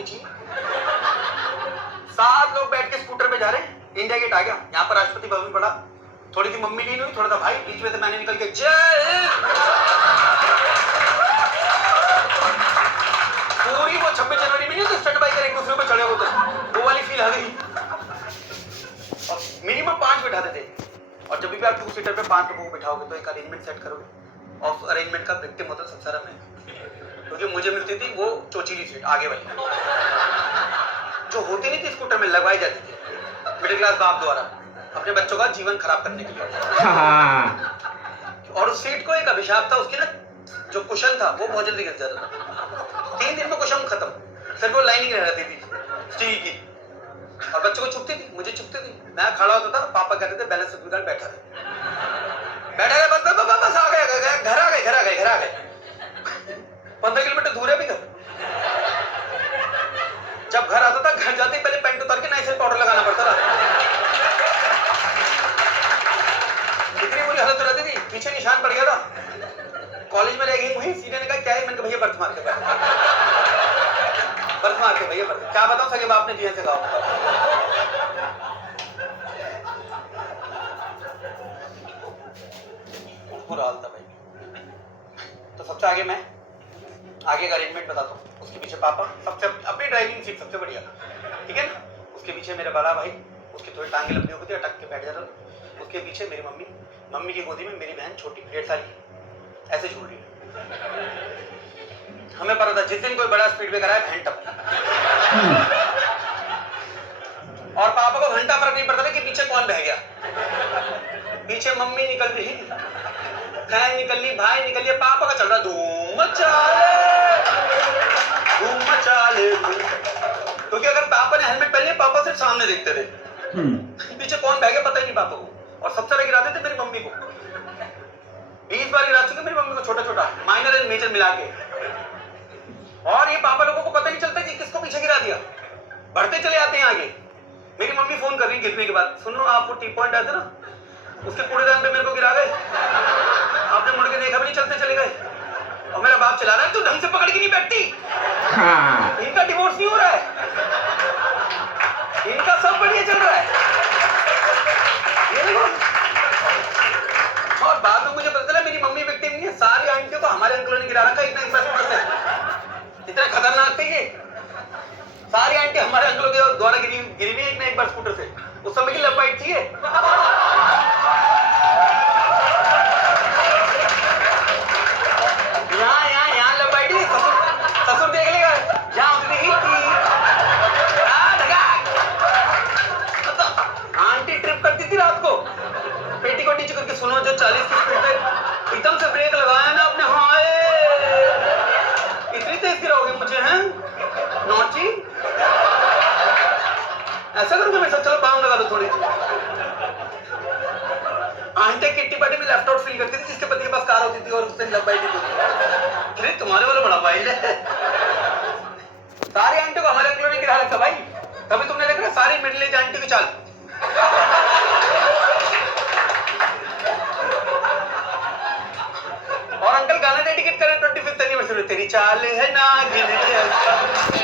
नहीं चाहिए। 7 लोग बैठ के स्कूटर पे जा रहे हैं, इंडिया गेट आ गया, यहाँ पर राष्ट्रपति भवन पड़ा, थोड़ी सी मम्मी लीन हुई, थोड़ा सा भाई, बीच में से मैंने निकल के जय पूरी वो 26 जनवरी में नहीं तो स्टंट बाइकर एक दूसरे पे चढ़े होते, वो वाली फील आ गई। और मिनिमम 5 बिठाते थे, और जब भी आप 2 सीटर पे 5 लोगों को बिठाओगे तो एक अरेंजमेंट सेट करोगे, और उस अरेंजमेंट का विक्टिम होता संसारा में, क्योंकि मुझे मिलती थी वो चोचीली सीट आगे वाली, जो होती नहीं थी स्कूटर में, लगवाई जाती थी मिडिल क्लास बाप द्वारा अपने बच्चों का जीवन खराब करने के लिए। और उस सीट को एक अभिशाप था, उसकी ना जो कुशन था वो बहुत जल्दी गिर जाता था, 3 दिन में कुशन खत्म, सिर्फ वो लाइनिंग रह जाती थी स्टील की, और बच्चों को चुभती थी, मुझे चुभती थी, मैं खड़ा होता था, पापा कहते थे बैलेंस बिगाड़, बैठा रहे बस बस आ गए, घर आ गए 15 किलोमीटर दूर है भी घर। जब घर आता था, घर जाते पहले पैंट उतार के नए से पाउडर लगाना पड़ता था, इतनी बुरी हालत हो जाती थी, पीछे निशान पड़ गया था। कॉलेज में रह गई वही, सीनियर ने कहा क्या है, मैंने कहा भैया बर्थ मार के भैया बर्थ, क्या बताऊं सके बाप ने दिया से कहा। बुरा हाल था भाई। तो सबसे आगे मैं, आगे का अरेंजमेंट बताता हूँ, उसके पीछे पापा, सबसे अपनी ड्राइविंग सीट सबसे बढ़िया, ठीक है ना, उसके पीछे मेरा बड़ा भाई, उसकी थोड़ी टांगे लंबी होती है, अटक के बैठ जाता, उसके पीछे मेरी मम्मी, मम्मी की गोदी में मेरी बहन छोटी 1.5 साल की ऐसे झूल रही है। हमें पता था जिस दिन कोई बड़ा स्पीड ब्रेकर आया बहन टप, और पापा को घंटा फर्क नहीं पड़ता था कि पीछे कौन बह गया, पीछे मम्मी निकल रही, बहन निकल ली, भाई निकल लिया, पापा का चल रहा धूम मचाले, क्योंकि अगर पापा ने हेलमेट पहन लिया, पापा सिर्फ सामने देखते थे, पीछे कौन बह गया पता ही नहीं पापा को, और सबसे ज्यादा गिराते थे मेरी मम्मी को, 20 बार गिरा चुके मेरी मम्मी को, छोटा छोटा माइनर एंड मेजर मिला के, और ये पापा लोगों को पता नहीं चलता कि किसको पीछे गिरा दिया, बढ़ते चले आते हैं आगे। मेरी मम्मी फोन कर रही गिरने के बाद, सुनो आप वो टी पॉइंट आते ना, उसके कूड़ेदान पे मेरे को गिरा गए, आपने मुड़ के देखा भी नहीं, चलते चले गए, और मेरा बाप चला रहा है, तू ढंग से पकड़ के नहीं बैठती, इनका डिवोर्स नहीं हो रहा है, इनका सब बढ़िया चल रहा है, ये देखो। और बाद में मुझे पता चला मेरी मम्मी विक्टिम नहीं है, सारी आंटियों को हमारे अंकलों ने गिरा रखा, इतना इतना खतरनाक थे ये, सारी आंटी हमारे अंकलों के द्वारा गिरी हुई एक ना एक बार स्कूटर से, उस समय की लंबाई थी ये। यहाँ लंबाई थी, ससुर देख लेगा, यहाँ उतनी ही थी, आंटी ट्रिप करती थी रात को, पेटी को नीचे करके, सुनो जो 40 की स्पीड पे एकदम से ब्रेक लगाया ना आपने, हाँ इतनी तेज गिराओगे मुझे, हैं नौची, ऐसा करोगे मेरे साथ, चलो बाम लगा दो थोड़ी। आंटी किट्टी पार्टी में लेफ्ट आउट फील करती थी, जिसके पति के पास कार होती थी और उससे लंबाई थी, अरे तुम्हारे वाला बड़ा वाइल्ड है। सारी आंटी को हमारे अंकलों ने गिरा रखा भाई, तभी तुमने देख रहा सारी मिडिल एज आंटी की चाल। और अंकल गाना डेडिकेट करें 25th एनिवर्सरी, तेरी चाल है ना गिन